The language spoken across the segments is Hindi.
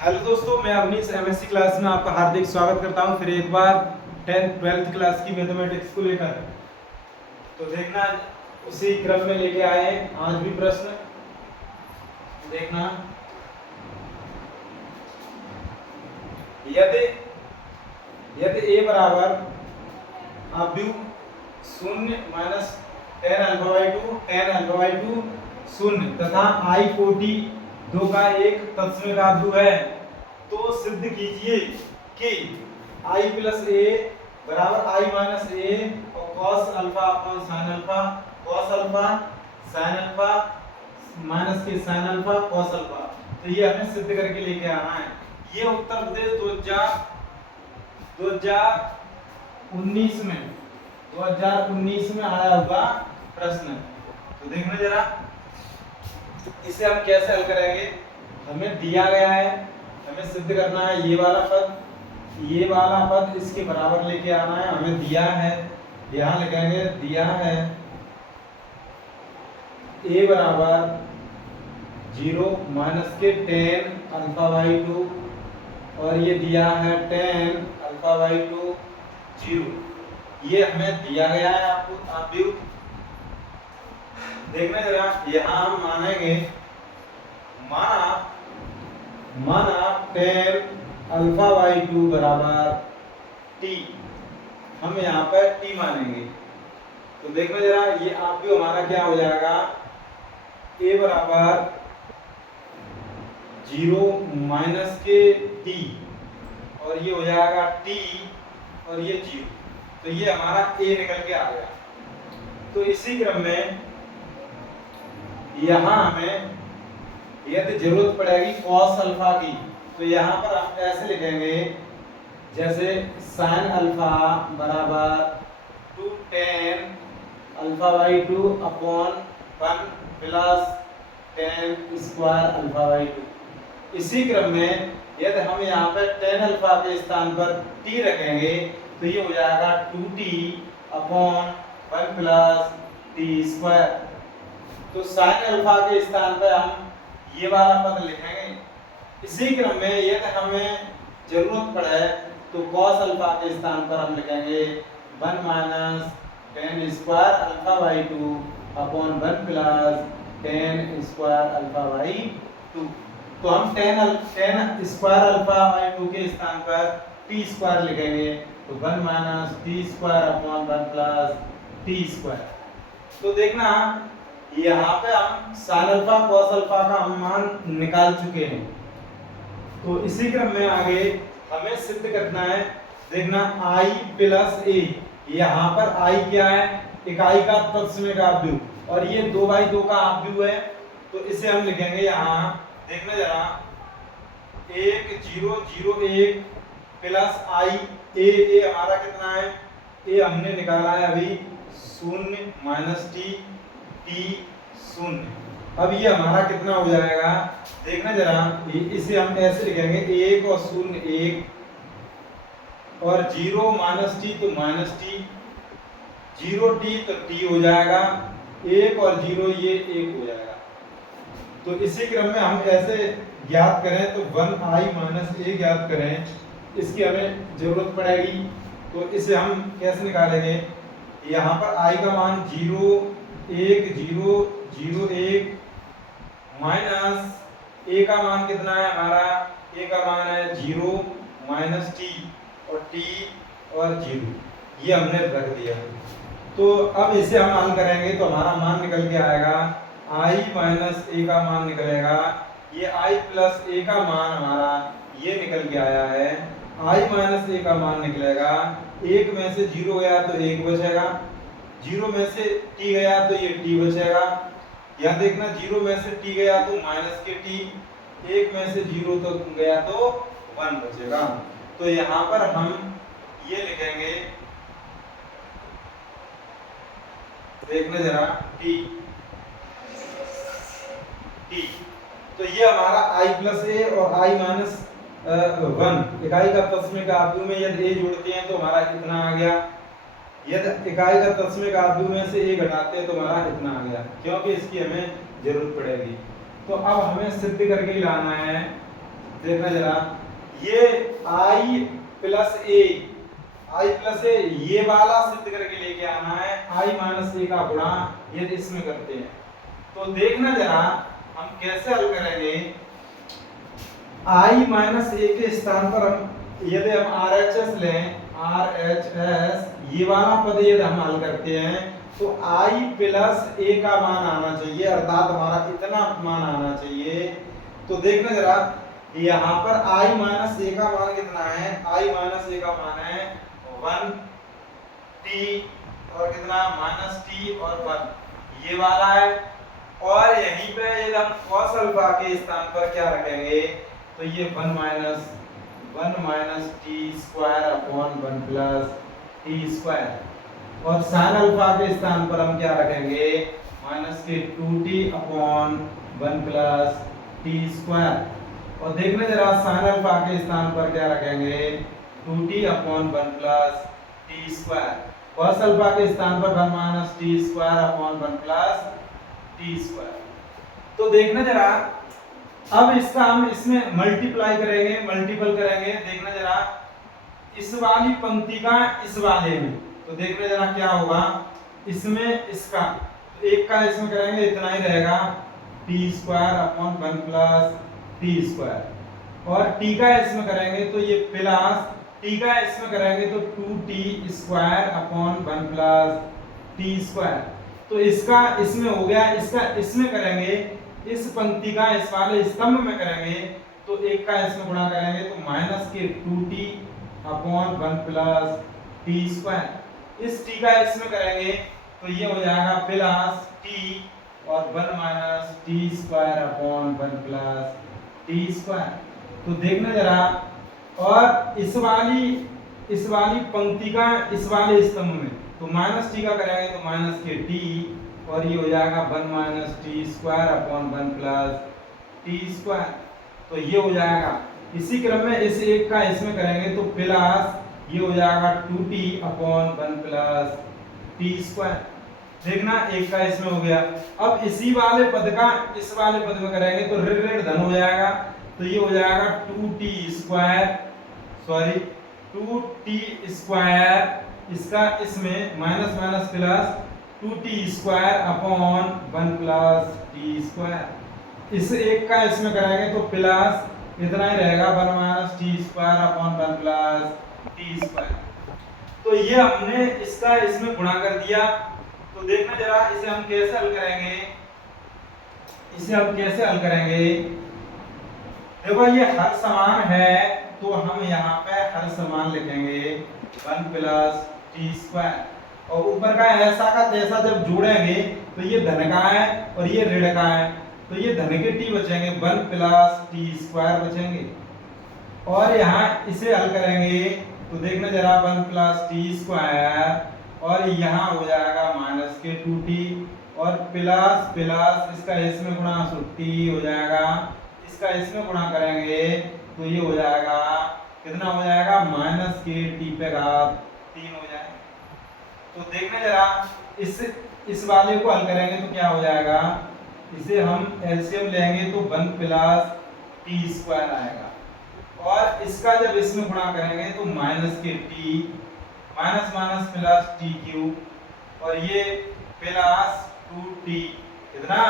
हेलो दोस्तों, मैं अवनीश एमएससी क्लास में आपका हार्दिक स्वागत करता हूं फिर एक बार 10th-12th क्लास की मैथमेटिक्स को लेकर। तो देखना उसी क्रम में लेके आए हैं आज भी प्रश्न। देखना, यदि यदि a बराबर अव्युह 0 minus tan alpha by two 0 तथा i कोटि 2 का एक तत्समक अव्युह है, तो सिद्ध कीजिए कि i प्लस a बराबर i माइनस a और cos alpha upon sin alpha, cos alpha sin alpha minus के sin अल्फा cos अल्फा। तो ये हमें सिद्ध करके लेके आना है। ये उत्तर प्रदेश 2019 में आया हुआ प्रश्न। तो देखना जरा इसे हम कैसे हल करेंगे। हमें दिया गया है, हमें सिद्ध करना है ये वाला पद इसके बराबर लेके आना है। हमें दिया है, यहाँ लिखेंगे दिया है a बराबर 0 माइनस के टेन अल्फा बाई टू और ये दिया है टेन अल्फा बाई टू 0। ये हमें दिया गया है आपको अव्युह। देखना जरा, यहाँ हम मानेंगे माना टेन अल्फा बाई टू बराबर टी, हम यहाँ पर टी मानेंगे। तो देखना जरा, ये अव्युह हमारा क्या हो जाएगा, a बराबर 0 माइनस के t और ये हो जाएगा t और ये 0। तो ये हमारा a निकल के आ गया। तो इसी क्रम में यहाँ हमें यदि जरूरत पड़ेगी cos अल्फा की, तो यहाँ पर हम ऐसे लिखेंगे जैसे sin अल्फा बराबर 2 tan alpha by two upon 1 plus ten square alpha by two. इसी क्रम में यदि हम यहाँ पर टेन अल्फा के स्थान पर t रखेंगे तो ये हो जाएगा 2t upon 1 plus T square. तो sin अल्फा के स्थान पर हम ये वाला पद लिखेंगे। इसी क्रम में यदि हमें जरूरत पड़े तो cos अल्फा के स्थान पर हम लिखेंगे 1 minus ten square alpha by two upon 1 plus ten square alpha by two. तो हम ten square alpha by two के स्थान पर टी स्क्वायर लिखेंगे, तो 1 minus T square upon 1 plus T square. तो देखना यहाँ पे हम sin अल्फा cos अल्फा का हम मान निकाल चुके हैं। तो इसी क्रम में आगे हमें सिद्ध करना है। देखना i प्लस a, यहाँ पर i क्या है, इकाई का तत्समक अव्युह और ये 2/2 का अव्युह है। तो इसे हम लिखेंगे यहाँ, देखना जरा 1 0 0 1 प्लस i a हमारा कितना है, a हमने निकाला है अभी 0 माइनस टी 0। अब ये हमारा कितना हो जाएगा, देखना जरा इसे हम ऐसे लिखेंगे 1 और 0 1 और 0 माइनस टी तो माइनस टी, 0 टी तो टी हो जाएगा, 1 और 0 ये 1 हो जाएगा। तो इसी क्रम में हम ऐसे ज्ञात करें तो 1i माइनस a ज्ञात करें, इसकी हमें जरूरत पड़ेगी। तो इसे हम कैसे निकालेंगे, यहाँ पर i का मान 0 1 0 0 1 माइनस a का मान कितना है हमारा, a का मान है 0 माइनस टी और t और 0, ये हमने रख दिया। तो अब इसे हम हल करेंगे तो हमारा मान निकल के आएगा i माइनस a का मान निकलेगा, ये i प्लस a का मान हमारा ये निकल के आया है। i माइनस a का मान निकलेगा, 1 में से 0 गया तो 1 बचेगा, 0 में से t गया तो ये t बचेगा। यहाँ देखना 0 में से t गया तो माइनस के t, 1 में से 0 तो गया तो 1 बचेगा। तो यहाँ पर हम ये लिखेंगे, देखना जरा t। तो ये हमारा i प्लस a और i माइनस 1 इकाई का तत्समक अव्युह में यदि a जोड़ते हैं तो हमारा इतना आ गया, यदि इकाई का तत्समक अव्युह में से a घटाते हैं तो हमारा इतना आ गया, क्योंकि इसकी हमें जरूरत पड़ेगी। तो अब हमें सिद्ध करके लाना है देखना जरा, ये i प्लस ए, ये वाला सिद्ध करके लेके आना है i माइनस ए का गुणा यदि इसमें करते हैं। तो देखना जरा हम कैसे हल करेंगे। i माइनस ए के स्थान पर हम यदि हम RHS लें, RHS ये वाला पद यदि हम हल करते हैं तो i प्लस ए का मान आना चाहिए, अर्थात हमारा इतना मान आना चाहिए। तो देखना जरा यहाँ पर i माइनस ए का मान कितना है, i माइनस ए का मान है 1t और कितना माइनस t और 1 ये वाला है। और यहीं पे यदि हम cos अल्फा के स्थान पर क्या रखेंगे तो ये 1 minus T square upon 1 plus T square. और sin अल्फा के स्थान पर हम क्या रखेंगे माइनस के 2t upon 1 plus T square. और देखना जरा sin अल्फा के स्थान पर क्या रखेंगे 2t upon 1 plus T square. cos alpha के स्थान पर 1 minus T square upon 1 plus T square. तो देखना जरा अब इसका हम इसमें मल्टीप्लाई करेंगे, मल्टीपल करेंगे। देखना जरा इस वाली पंक्ति का इस वाले में, तो देखना जरा क्या होगा इसमें इसका एक का इसमें करेंगे इतना ही रहेगा T square upon 1 plus T square. और टी का इसमें करेंगे तो ये प्लस टी का इसमें करेंगे तो 2t square upon 1 plus T square. तो इसका इसमें हो गया, इसका इसमें करेंगे, इस पंक्ति का इस वाले स्तंभ में करेंगे तो एक का इसमें गुणा करेंगे तो माइनस के 2t upon 1 plus T square. इस t का इसमें करेंगे तो ये हो जाएगा प्लस t और 1 minus T square upon 1 plus T square. तो देखना जरा और इस वाली पंक्ति का इस वाले स्तंभ में तो माइनस टी का करेंगे तो माइनस के टी और ये हो जाएगा 1 minus T square upon 1 plus T square. तो ये हो जाएगा। इसी क्रम में इस एक का इसमें करेंगे तो प्लस ये हो जाएगा 2t upon 1 plus T square. देखना एक का इसमें हो गया। अब इसी वाले पद का इस वाले पद में करेंगे तो ऋण ऋण धन हो जाएगा तो ये हो जाएगा 2t स्क्वायर इसका इसमें minus minus plus 2t square upon 1 plus T square. इस एक का इसमें कराएंगे तो प्लस इतना ही रहेगा 1 minus T square upon 1 plus T square. तो ये हमने इसका इसमें गुणा कर दिया। तो देखना जरा इसे हम कैसे हल करेंगे, देखो ये हर समान है तो हम यहाँ पे हर समान लिखेंगे 1 प्लस टी स्क्वायर और ऊपर का ऐसा का तैसा जब जोड़ेंगे तो ये धन का है और ये ऋण का है तो ये धन के टी बचेंगे 1 प्लस टी स्क्वायर बचेंगे। और यहाँ इसे हल करेंगे तो देखना जरा 1 प्लस टी स्क्वायर और यहाँ हो जाएगा माइनस के 2t और प्लस प्लस इसका इसमें गुणा तो t हो जाएगा, इसका इसमें गुणा करेंगे तो ये हो जाएगा कितना हो जाएगा माइनस के टी पे घात 3 हो जाएगा। तो देखना जरा इस वाले को हल करेंगे तो क्या हो जाएगा, इसे हम एलसीएम लेंगे तो 1 प्लस टी स्क्वायर आएगा और इसका जब इसमें गुणा करेंगे तो माइनस के T minus minus plus T cube और ये प्लस 2t कितना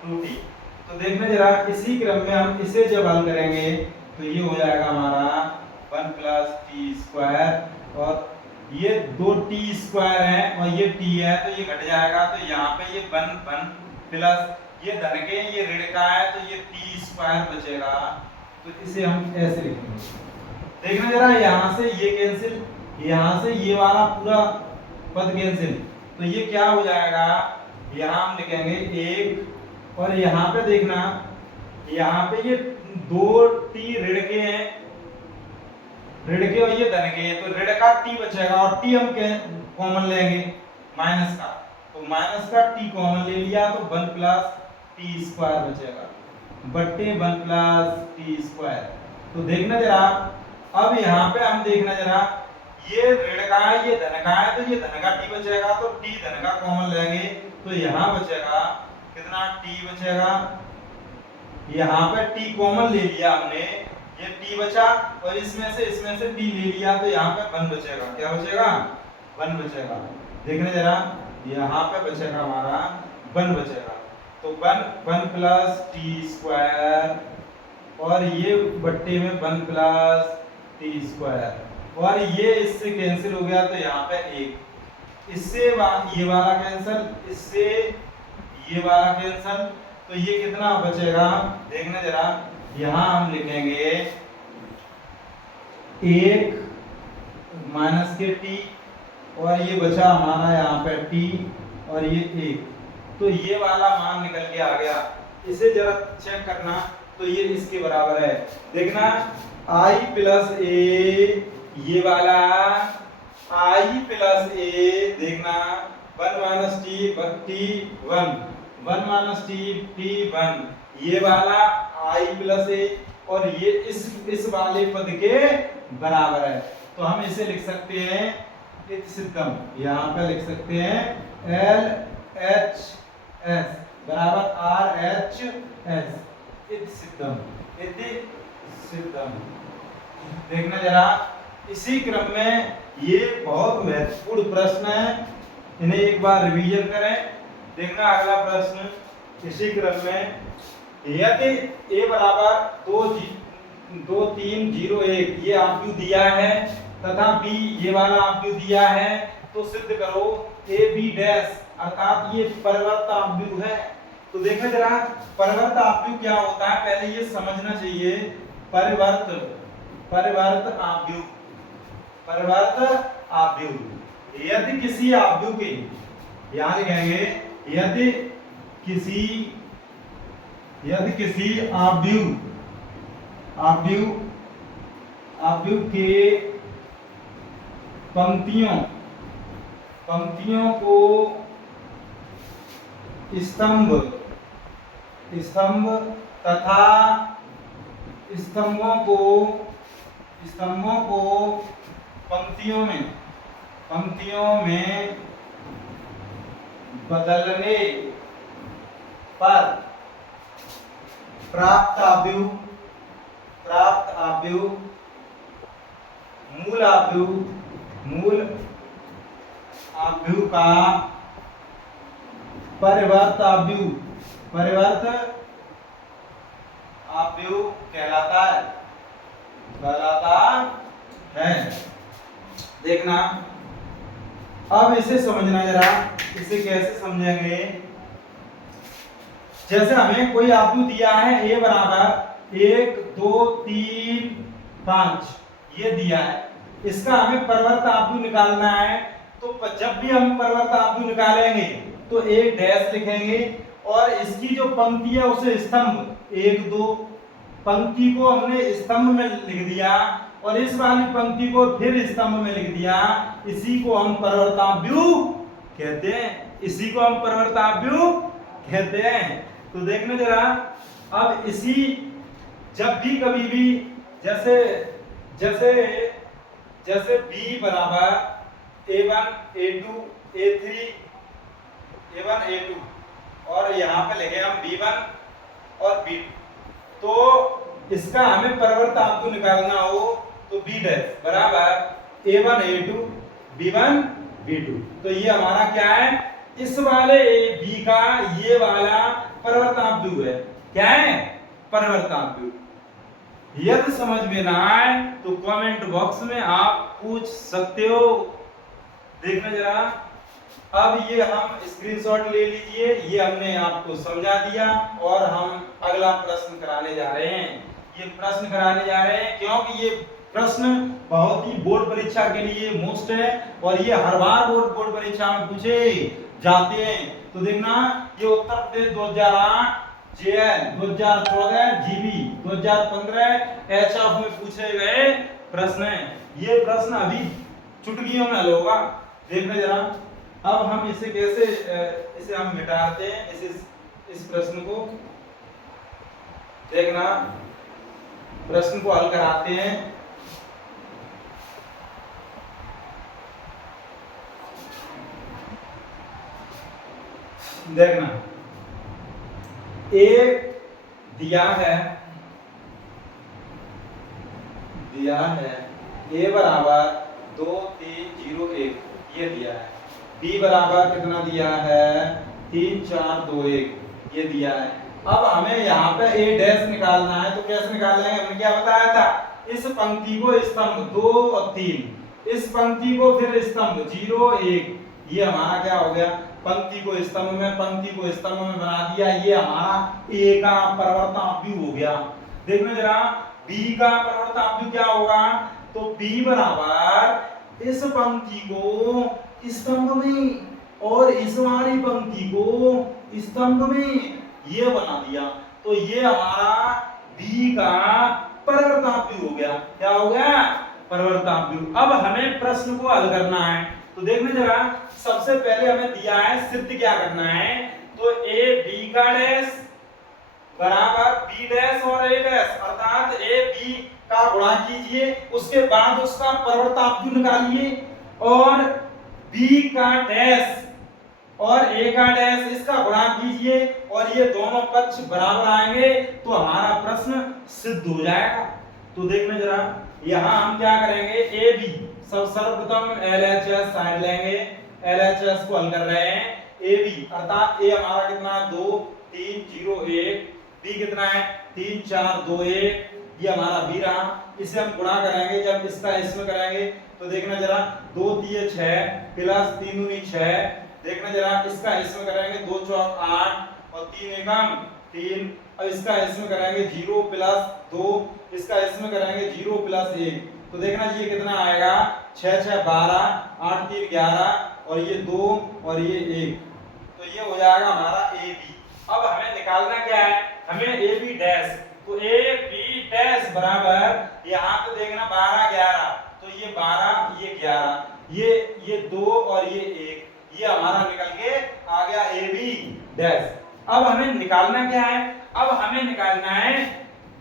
2t। तो देखना जरा इसी क्रम में हम इसे जब हल करेंगे तो ये हो जाएगा हमारा 1 प्लस टी स्क्वायर और ये 2t स्क्वायर है और ये t है तो ये घट जाएगा तो यहाँ पे ये 1 प्लस ये धन के ये ऋण का है तो ये t स्क्वायर बचेगा। तो इसे हम ऐसे लिखेंगे। देखना जरा यहाँ से ये कैंसिल, यहाँ से ये वाला पूरा पद कैंसिल तो ये क्या हो जाएगा, यहाँ हम लिखेंगे 1 और यहाँ पे देखना यहाँ पे ये 2t ऋण के हैं, ऋण के और ये धन के हैं तो ऋण का t बचेगा और t हम कॉमन लेंगे माइनस का तो माइनस का t कॉमन ले लिया तो 1 प्लस टी स्क्वायर बचेगा बट्टे 1 प्लस टी स्क्वायर। तो देखना जरा अब यहाँ पे हम देखना जरा ये ऋण का है ये धन का है तो ये धन का t बचेगा तो t धन का कॉमन लेंगे तो यहाँ बचेगा कितना t बचेगा, यहाँ पे t कॉमन ले लिया हमने, ये टी बचा और इसमें से टी ले लिया तो यहाँ पे 1 बचेगा। क्या बचेगा? 1 बचेगा। देखने जरा, यहाँ पे बचेगा हमारा 1 बचेगा। तो 1 प्लस टी स्क्वायर और ये बट्टे में 1 प्लस टी स्क्वायर और ये इससे कैंसिल हो गया तो यहाँ पे 1, इससे ये वाला कैंसिल, इससे ये वाला कैंसिल, तो ये कितना बचेगा? देखना जरा, यहाँ हम लिखेंगे 1 माइनस के टी और ये बचा हमारा यहाँ पे टी और ये 1, तो ये वाला मान निकल के आ गया। इसे जरा चेक करना, तो ये इसके बराबर है। देखना i प्लस ए, ये वाला i प्लस ए, देखना 1 minus T T 1 minus T 1, ये वाला i प्लस ए और ये इस वाले पद के बराबर है। तो हम इसे लिख सकते हैं इत्सिद्धम, यहाँ पे लिख सकते हैं LHS बराबर RHS, इत्सिद्धम। देखना जरा, इसी क्रम में ये बहुत महत्वपूर्ण प्रश्न है, इन्हें एक बार रिवीजन करें। देखना अगला प्रश्न इसी क्रम में, यदि a बराबर 2 3 0 1 ये आपको दिया है तथा b ये वाला आपको दिया है, तो सिद्ध करो a b डैश अर्थात ये परिवर्त आव्यूह है। तो देखो जरा, परिवर्त आव्यूह क्या होता है पहले ये समझना चाहिए। परिवर्त आव्यूह, यदि किसी आव्यूह के, यहाँ लिखेंगे यदि किसी आव्यूह के पंक्तियों को स्तंभ तथा स्तंभों को पंक्तियों में बदलने पर प्राप्त आव्यूह मूल आव्यूह का परिवर्त आव्यूह कहलाता है। देखना, अब इसे समझना जरा, इसे कैसे समझेंगे। जैसे हमें कोई आव्यूह दिया है a बराबर 1 2 3 5 ये दिया है, इसका हमें परिवर्त आव्यूह निकालना है। तो जब भी हम परिवर्त आव्यूह निकालेंगे तो एक डैश लिखेंगे और इसकी जो पंक्ति है उसे स्तंभ 1 2 पंक्ति को हमने स्तंभ में लिख दिया और इस वाली पंक्ति को फिर स्तंभ में लिख दिया। इसी को हम परिवर्ताव्यूह कहते हैं। तो देखना जरा, अब इसी जब भी कभी भी जैसे b बराबर a1 a2 a3 a1 a2 और यहाँ पे लिखे हम b1 और b2, तो इसका हमें परिवर्त आव्यूह निकालना हो तो b डैश बराबर a1 a2 b1 b2। तो ये हमारा क्या है, इस वाले b का ये वाला परिवर्त आव्यूह है। क्या है? परिवर्त आव्यूह। यदि समझ में ना आए तो कमेंट बॉक्स में आप पूछ सकते हो। देखना जरा, अब ये हम स्क्रीनशॉट ले लीजिए, ये हमने आपको समझा दिया और हम अगला प्रश्न कराने जा रहे हैं। क्योंकि ये प्रश्न बहुत ही बोर्ड परीक्षा के लिए मोस्ट है और ये हर बार बोर्ड परीक्षा में पूछे जाते हैं। तो देखना, ये Uttar Pradesh 2008 JL 2014 GB 2015 HF में पूछे गए प्रश्न है। ये प्रश्न अभी चुटकियों में हल होगा। देखना जरा, अब हम इसे कैसे इसे हम मिटाते हैं इस प्रश्न को। देखना, प्रश्न को हल कराते हैं। देखना, एक दिया है दिया है a बराबर 2 3 0 1 ये दिया है, b बराबर कितना दिया है 3 4 2 1 ये दिया है। अब हमें यहाँ पे a डैश निकालना है, तो कैसे निकालेंगे, हमने क्या बताया था, इस पंक्ति को स्तंभ 2 और 3, इस पंक्ति को फिर स्तंभ 0 1, ये हमारा क्या हो गया, पंक्ति को स्तंभ में बना दिया, ये हमारा a का परिवर्तनापी हो गया। देखना जरा b का परिवर्तनापी क्या होगा, तो b बराबर इस पंक्ति को स्तंभ में और इस वाली पंक्ति को स्तंभ में ये बना दिया, तो ये हमारा b का परिवर्तनापी हो गया। क्या हो गया, परिवर्तनापी। अब हमें प्रश्न को हल करना है, तो देखना जरा सबसे पहले हमें दिया है सिद्ध क्या करना है, तो a b का डैश बराबर b डैश और a डैश, अर्थात a b का गुणा कीजिए, उसके बाद उसका परिवर्तनापी निकालिए, और b का डैश और a का डैश इसका गुणा कीजिए, और ये दोनों पक्ष बराबर आएंगे तो हमारा प्रश्न सिद्ध हो जाएगा। तो देखना जरा यहाँ हम क्या करेंगे, a b सर्वप्रथम LHS साइड लेंगे, LHS को हल कर रहे हैं, a b अर्थात a हमारा कितना है 2 3 0 1, b कितना है 3 4 2 1, ये हमारा b रहा, इसे हम गुणा करेंगे, जब इसका इसमें करेंगे तो देखना जरा 2 3 6 प्लस 3 दूनी 6, देखना जरा इसका इसमें करेंगे 2 चौक 8 और 3 एकम 3, अब इसका इसमें करेंगे 0 प्लस 2, इसका इसमें करेंगे 0 प्लस 1, तो देखना ये कितना आएगा 6 6 12 8 3 11 और ये 2 और ये 1, तो ये हो जाएगा हमारा ए बी। अब हमें निकालना क्या है, हमें ए बी डैश, तो ए बी डैश बराबर यहाँ तो देखना 12 11, तो ये 12 ये 11, ये 2 और ये 1, ये हमारा निकल के आ गया ए बी डैश। अब हमें निकालना क्या है, अब हमें निकालना है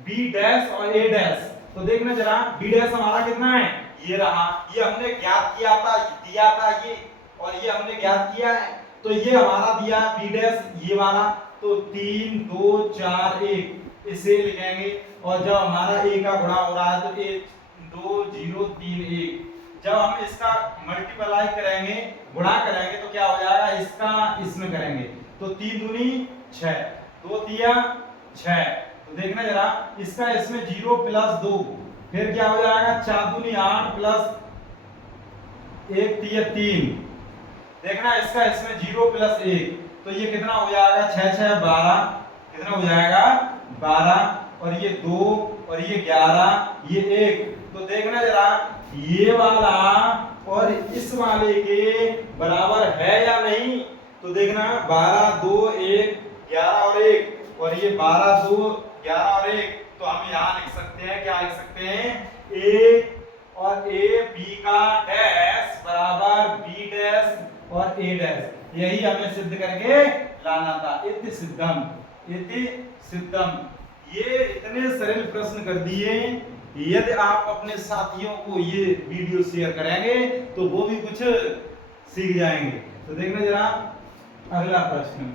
बी डैश और ए डैश, तो देखना जरा बी डैश हमारा कितना है, ये रहा, ये हमने ज्ञात किया था, दिया था ये, और ये हमने ज्ञात किया है, तो ये हमारा दिया बी डैश ये वाला, तो 3 2 4 1 इसे लिखेंगे, और जब हमारा ए का गुणा हो रहा है तो 1 2 0 3 1, जब हम इसका मल्टीप्लाई करेंगे गुणा करेंगे तो क्या हो जाएगा, इसका इसमें करेंगे तो 3 दूनी 6 2 तिया 6, तो देखना जरा इसका इसमें 0 प्लस 2, फिर क्या हो जाएगा 4 दूनी 8 प्लस 1 तिया 3, देखना इसका इसमें 0 प्लस 1, तो ये कितना हो जाएगा 6 6 12, कितना हो जाएगा 12, और ये 2 और ये 11 ये 1, तो देखना जरा ये वाला और इस वाले के बराबर है या नहीं, तो देखना 12 2 1 11 और 1, और ये 12 2 11 और 1, तो हम यहाँ लिख सकते हैं, क्या लिख सकते हैं, a और a b का डैश बराबर b डैश और a डैश, यही हमें सिद्ध करके लाना था। इति सिद्धम, इति सिद्धम। ये इतने सरल प्रश्न कर दिए, यदि आप अपने साथियों को ये वीडियो शेयर करेंगे तो वो भी कुछ सीख जाएंगे। तो देखना जरा अगला प्रश्न,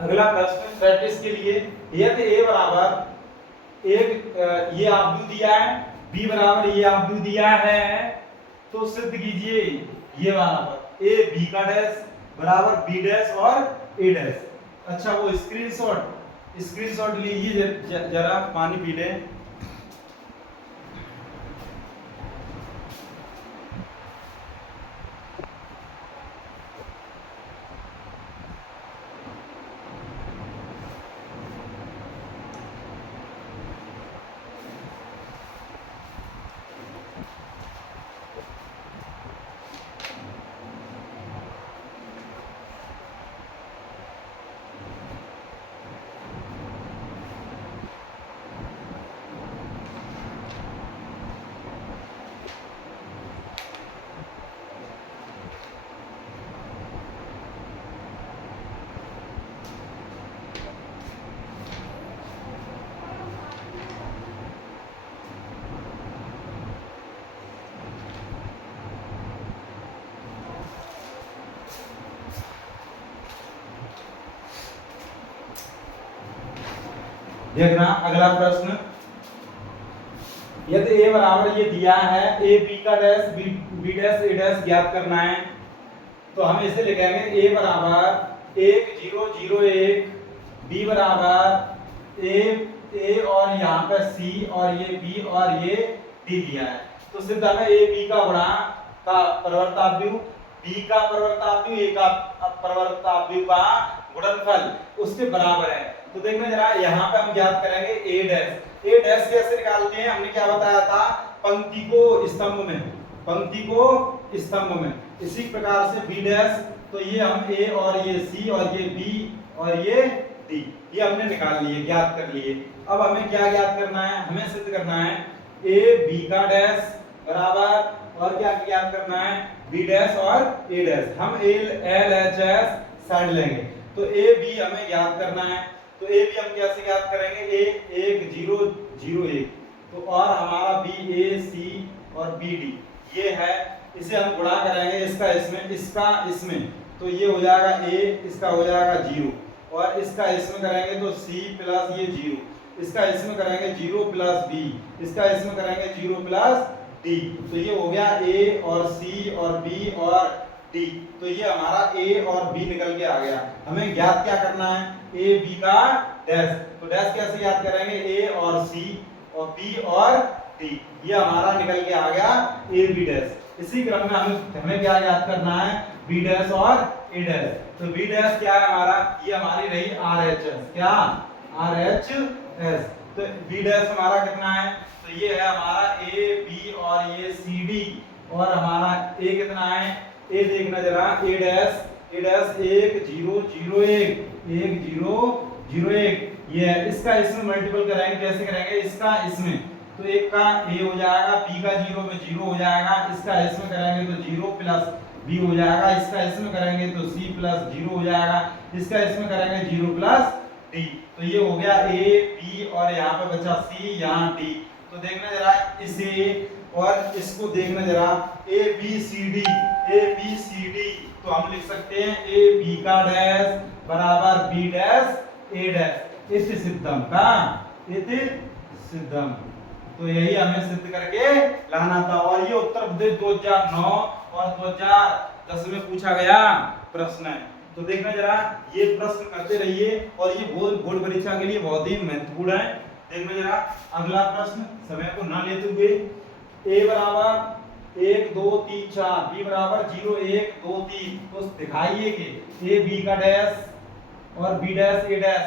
अगला प्रश्न प्रैक्टिस के लिए, यदि a बराबर एक ये आप दिया है, b बराबर ये आप दिया है, तो सिद्ध कीजिए ये वाला पर a b का डैश बराबर b डैश और a डैश। अच्छा वो स्क्रीनशॉट लीजिए, जरा पानी पी लें। देखना अगला प्रश्न, यदि a बराबर ये दिया है a b का dash b dash a dash ज्ञात करना है, तो हम इसे लिखेंगे a बराबर 1 0 0 1, b बराबर a और यहाँ पे c और ये b और ये d दिया है। तो सिद्ध हमें a b का गुणा का परिवर्ताव्यु, b का परिवर्ताव्यु, a का परिवर्ताव्यु का गुणनफल उसके बराबर है। तो देखना जरा यहाँ पे हम ज्ञात करेंगे a डैश। a डैश कैसे निकालते हैं, हमने क्या बताया था, पंक्ति को स्तंभ में, पंक्ति को स्तंभ में। इसी प्रकार से b डैश, तो ये हम a और ये c और ये b और ये d ये हमने निकाल लिए, ज्ञात कर लिए। अब हमें क्या ज्ञात करना है, हमें सिद्ध करना है a b का डैश बराबर और क्या ज्ञात करना है b डैश और a डैश। हम l h s साइड लेंगे, तो a b हमें ज्ञात करना है। तो a b हम कैसे ज्ञात करेंगे, a 1 0 0 1, तो और हमारा b a c और b d ये है, इसे हम गुणा करेंगे इसका इसमें, इसका इसमें, तो ये हो जाएगा a, इसका हो जाएगा 0 और इसका इसमें करेंगे तो c प्लस ये 0, इसका इसमें करेंगे 0 प्लस b, इसका इसमें करेंगे 0 प्लस d, तो ये हो गया a और c और b और d। तो ये हमारा a और b निकल के आ गया। हमें ज्ञात क्या करना है, a b का डैश। तो डैश कैसे ज्ञात करेंगे, a और c और b और d, ये हमारा निकल के आ गया a b डैश। इसी क्रम में हमें क्या ज्ञात करना है, b डैश और a डैश। तो b डैश क्या है हमारा, ये हमारी रही RHS, क्या RHS। तो b डैश हमारा कितना है, तो ये है हमारा a b और ये c d, और हमारा a कितना है, a देखना जरा, a डैश 1 0 0 1 1 0 0 1, ये है। इसका इसमें मल्टीपल कराएंगे, कैसे करेंगे, इसका इसमें, तो एक का a हो जाएगा, b का 0 में 0 हो जाएगा, इसका इसमें करेंगे तो 0 प्लस b हो जाएगा, इसका इसमें करेंगे तो c प्लस 0 हो जाएगा, इसका इसमें करेंगे 0 प्लस d, तो ये हो गया a b और यहाँ पे बचा c, यहाँ d। तो देखना जरा इसे और इसको देखना जरा, a b c d, तो हम लिख सकते हैं a b का डैश बराबर b डैश a डैश, इति सिद्धम का, इति सिद्धम। तो यही हमें सिद्ध करके लाना था, और ये उत्तर प्रदेश 2009 और 2010 में पूछा गया प्रश्न है। तो देखना जरा, ये प्रश्न करते रहिए और ये बोर्ड परीक्षा के लिए बहुत ही महत्वपूर्ण है। देखना जरा अगला प्रश्न, समय को ना लेते हुए, a बराबर 1 2 3 4, b बराबर 0 1 2 3, तो दिखाइए कि a b का डैश और b डैश a डैश,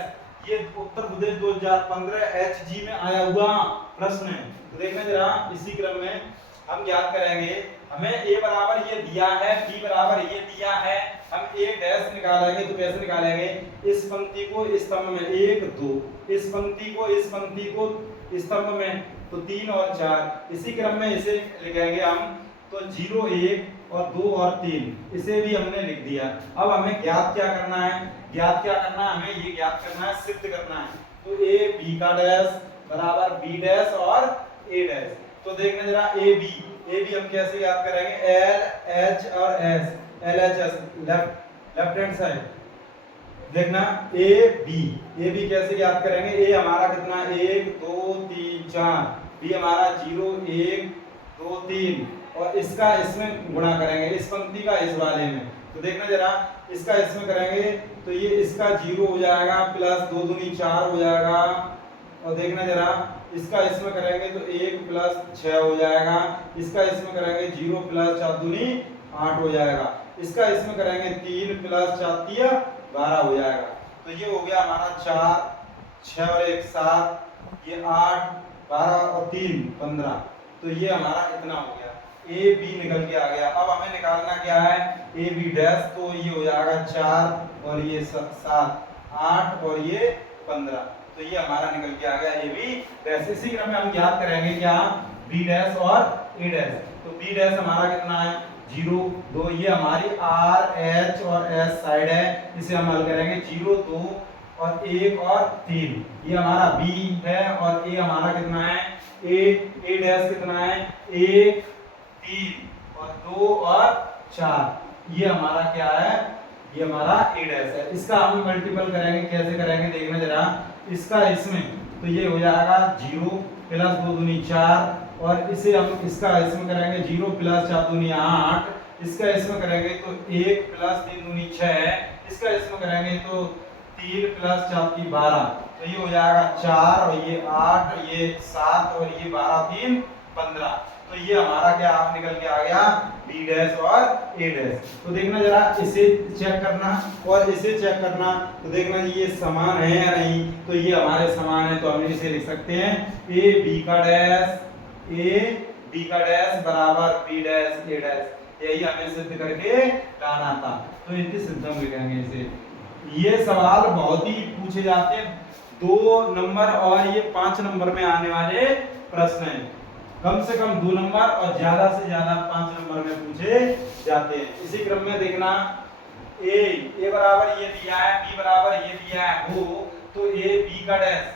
ये उत्तर प्रदेश 2015 HG में आया हुआ प्रश्न है। तो देखना जरा इसी क्रम में हम ज्ञात करेंगे, हमें a बराबर ये दिया है, b बराबर ये दिया है, हम a डैश निकालेंगे तो कैसे निकालेंगे, इस पंक्ति को स्तंभ में 1 2, इस पंक्ति को स्तंभ में तो 3 और 4, इसी क्रम में इसे लिखेंगे हम, तो 0 1 और 2 और 3, इसे भी हमने लिख दिया। अब हमें ज्ञात क्या करना है, हमें ये ज्ञात करना है, सिद्ध करना है। तो a b का डैश बराबर b डैश और a डैश। तो देखना जरा a b हम कैसे ज्ञात करेंगे, l h और s, l h s left hand side. देखना a b कैसे ज्ञात करेंगे, a हमारा कितना 1 2 3 4, b हमारा 0 1 2 3, और इसका इसमें गुणा करेंगे, इस पंक्ति का इस वाले में। तो देखना जरा, इसका इसमें करेंगे तो ये इसका 0 हो जाएगा, प्लस 2 दूनी 4 हो जाएगा, और देखना जरा इसका इसमें करेंगे तो 1 प्लस 6 हो जाएगा, इसका इसमें करेंगे 0 प्लस 4 दूनी 8 हो जाएगा, इसका इसमें करेंगे 3 प्लस 4 तिया 12 हो जाएगा। तो ये हो गया हमारा 4 6 और 1 7, ये 8 12 और 3 15, तो ये हमारा इतना हो गया, ए बी निकल के आ गया। अब हमें निकालना क्या है, ए बी डैश, तो ये हो जाएगा 4 और ये 7 8 और ये 15, तो ये हमारा निकल के आ गया ए बी डैश। इसी क्रम में हम ज्ञात करेंगे क्या, बी डैश और ए डैश। तो बी डैश हमारा कितना है 0 2, ये हमारी आर एच और एस साइड है, इसे हम हल करेंगे 0 2 और 1 और 3, ये हमारा बी है, और ए हमारा कितना है ए डैश कितना है 1 3 और 2 और 4, ये हमारा क्या है, ये हमारा ए डैश है। इसका हम मल्टीपल करेंगे, कैसे करेंगे देखना जरा, इसका इसमें तो ये हो जाएगा 0 प्लस 2 दूनी 4 और इसे हम इसका इसमें करेंगे 0 प्लस 4 दूनी 8, इसका इसमें करेंगे तो 1 प्लस 3 दूनी 6, इसका इसमें करेंगे तो 3 प्लस 4 की 12, तो ये हो जाएगा 4 और ये 8 और ये 7 और ये 12 3 15। तो ये हमारा क्या आप निकल के आ गया बी डैश और ए डैश। तो देखना जरा इसे चेक करना और इसे चेक करना, तो देखना ये समान है या नहीं, तो ये हमारे समान है तो हम इसे लिख सकते हैं ए बी का डैश बराबर बी डैश ए डैश। यही हमें सिद्ध करके लाना था, तो इनकी सिद्ध हम लिखेंगे इसे। ये सवाल बहुत ही पूछे जाते हैं, 2 नंबर और ये 5 नंबर में आने वाले प्रश्न हैं। कम से कम 2 नंबर और ज्यादा से ज्यादा 5 नंबर में पूछे जाते हैं। इसी क्रम में देखना ए बराबर ये दिया है, बी बराबर ये दिया है हो, तो ए बी का डैश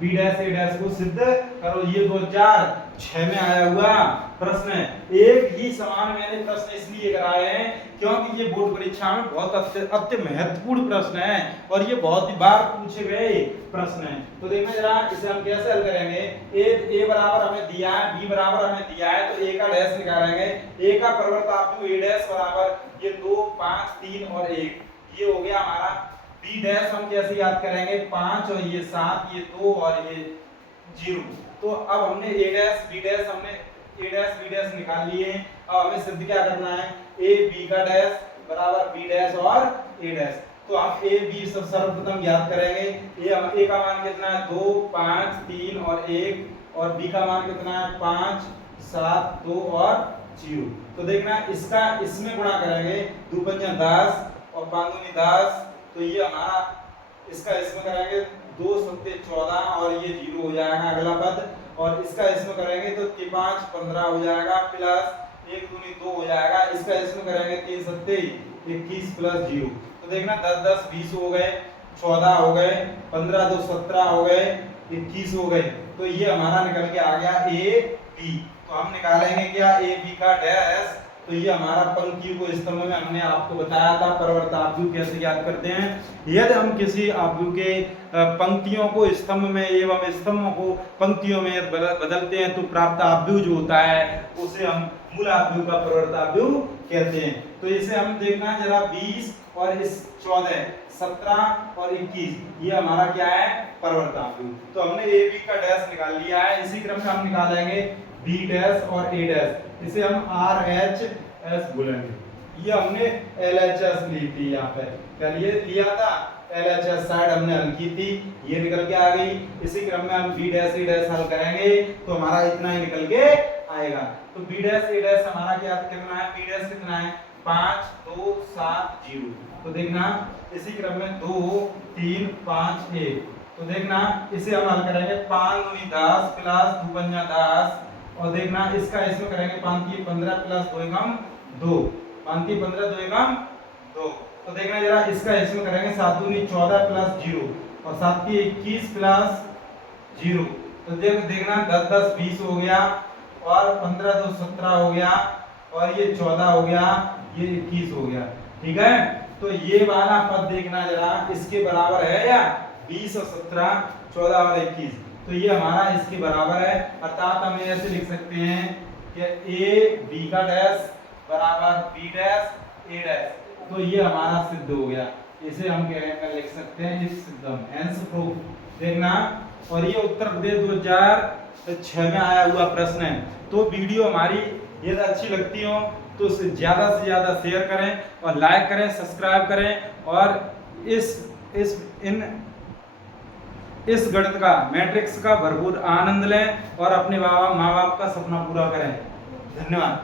बी डैश ए डैश को सिद्ध करो। ये 2006 में आया हुआ प्रश्न है। एक ही समान मैंने प्रश्न इसलिए कराए हैं क्योंकि ये बोर्ड परीक्षा में बहुत अत्य महत्वपूर्ण प्रश्न है और ये बहुत ही बार पूछे गए प्रश्न है। तो देखना जरा इसे हम कैसे हल करेंगे। ए बराबर हमें दिया है, बी बराबर हमें दिया है, तो ए का डैश निकालेंगे। ए का परिवर्तक ए डैश बराबर ये 2 5 3 और 1, ये हो गया हमारा। बी डैश हम कैसे याद करेंगे, 5 और ये 7, ये 2 और ये 0। तो अब हमने ए डैश बी डैश हमने ए डैश बी डैश निकाल लिए। अब हमें सिद्ध क्या करना है, ए बी का डैश बराबर बी डैश और ए डैश। तो हम ए बी सब सर्वप्रथम याद करेंगे। ए का मान कितना है 2 5 3 और 1 और बी का मान कितना है 5 7 2 और 0। तो देखना इसका इसमें गुणा करेंगे, 2 पंजा 10 और 5 दूनी 10, तो ये हमारा इसका इसमें करेंगे 2 सत्ते 14 और ये 0 हो जाएगा अगला पद, और इसका इसमें करेंगे तो 5 15 हो जाएगा प्लस 1 दूनी 2 हो जाएगा, इसका इसमें करेंगे 3 सत्ते 21 प्लस 0। तो देखना 10 10 20 हो गए, 14 हो गए, 15 2 17 हो गए, 21 हो गए। तो ये हमारा निकल के आ गया ए बी। तो हम निकालेंगे क्या ए बी का डैश, तो ये हमारा पंक्तियों को स्तंभ में हमने आपको बताया था परिवर्तक कैसे याद करते हैं। यदि हम किसी आव्यूह के पंक्तियों को स्तंभ में एवं स्तंभों को पंक्तियों में बदलते हैं तो प्राप्त आव्यूह जो होता है उसे हम मूल आव्यूह का परिवर्तक कहते हैं। तो इसे हम देखना जरा 20 और इस 14 17 और 21, ये हमारा क्या है परिवर्तक। तो हमने ए बी का डैश निकाल लिया है। इसी क्रम में हम निकालेंगे बी डैश और ए डैश, इसे हम आर एच एस बोलेंगे। ये हमने एल एच एस ली थी, यहाँ पे कल ये लिया था एल एच एस साइड हमने हल की थी, ये निकल के आ गई। इसी क्रम में हम बी डैश ए डैश हल करेंगे तो हमारा इतना ही निकल के आएगा। तो बी डैश ए डैश हमारा क्या कितना है, बी डैश कितना है 5 2 7 0। तो देखना इसी क्रम में 2 3 5 1, तो देखना इसे हम हल करेंगे 5 दूनी 10 प्लस 2 पंजा 10, और देखना इसका इसमें करेंगे 5 3 15 प्लस 2 एकम 2, 5 3 15 2 एकम 2। तो देखना जरा इसका इसमें करेंगे 7 दूनी 14 प्लस 0 और 7 की 21 प्लस 0। तो देखना 10 10 20 हो गया और 15 2 17 हो गया और ये 14 हो गया, ये 21 हो गया। ठीक है, तो ये वाला पद देखना जरा इसके बराबर है या 20 और 17 14 और 21, तो ये हमारा इसके बराबर है। अर्थात हम ऐसे लिख सकते हैं कि ए बी का डैश बराबर बी डैश ए डैश। तो ये हमारा सिद्ध हो गया, इसे हम क्या लिख सकते हैं इस सिद्धम हेंस प्रूफ। देखना, और ये उत्तर प्रदेश 2006 में आया हुआ प्रश्न है। तो वीडियो हमारी यदि अच्छी लगती हो तो उसे ज़्यादा से ज़्यादा शेयर करें और लाइक करें, सब्सक्राइब करें और इस गणित का मैट्रिक्स का भरपूर आनंद लें और अपने माँ बाप का सपना पूरा करें। धन्यवाद।